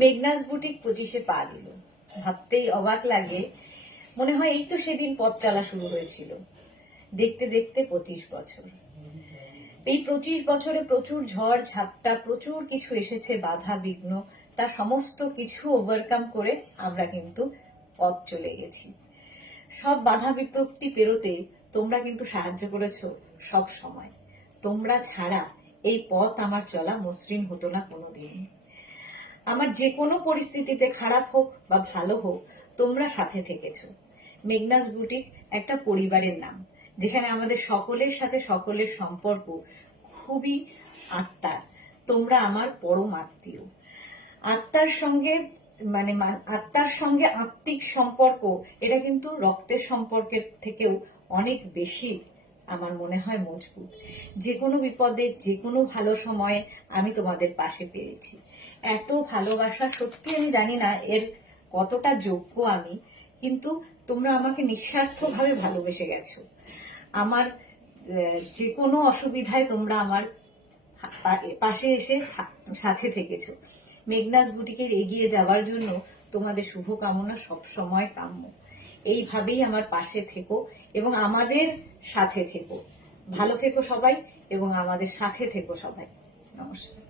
Meghna's boutique 25-এ পা দিল। ভাবতেই অবাক লাগে, মনে হয় এই তো সেদিন পথ চলা শুরু হয়েছিল। দেখতে দেখতে 25 বছর। এই 25 বছরে প্রচুর ঝড় ঝাপটা, প্রচুর কিছু এসেছে, বাধা বিঘ্ন, তার সমস্ত কিছু ওভারকাম করে আমরা কিন্তু পথ চলে গেছি। সব বাধা বিপত্তি পেরোতে তোমরা কিন্তু সাহায্য করেছো সব সময়। তোমরা ছাড়া এই পথ আমার চলা মসৃণ হতো না কোনোদিন। আমার যে কোনো পরিস্থিতিতে, খারাপ হোক বা ভালো হোক, তোমরা সাথে থেকেছো। মেঘনাস বুটিক একটা পরিবারের নাম, যেখানে আমাদের সকলের সাথে সকলের সম্পর্ক খুবই আত্মার। তোমরা আমার পরম আত্মীয়। আত্মার সঙ্গে আত্মার সঙ্গে আত্মিক সম্পর্ক, এটা কিন্তু রক্তের সম্পর্কের থেকেও অনেক বেশি আমার মনে হয় মজবুত। যে কোনো বিপদে, যে কোনো ভালো সময়ে আমি তোমাদের পাশে পেয়েছি। এত ভালোবাসা, সত্যি আমি জানি না এর কতটা যোগ্য আমি, কিন্তু তোমরা আমাকে নিঃস্বার্থভাবে ভালোবেসে গেছো। আমার যে কোনো অসুবিধায় তোমরা আমার পাশে এসে সাথে থেকেছো। মেঘনাস বুটিকের এগিয়ে যাওয়ার জন্য তোমাদের শুভকামনা সব সময় কাম্য। এইভাবেই আমার পাশে থেকো এবং আমাদের সাথে থেকো। ভালো থেকো সবাই এবং আমাদের সাথে থেকো সবাই। নমস্কার।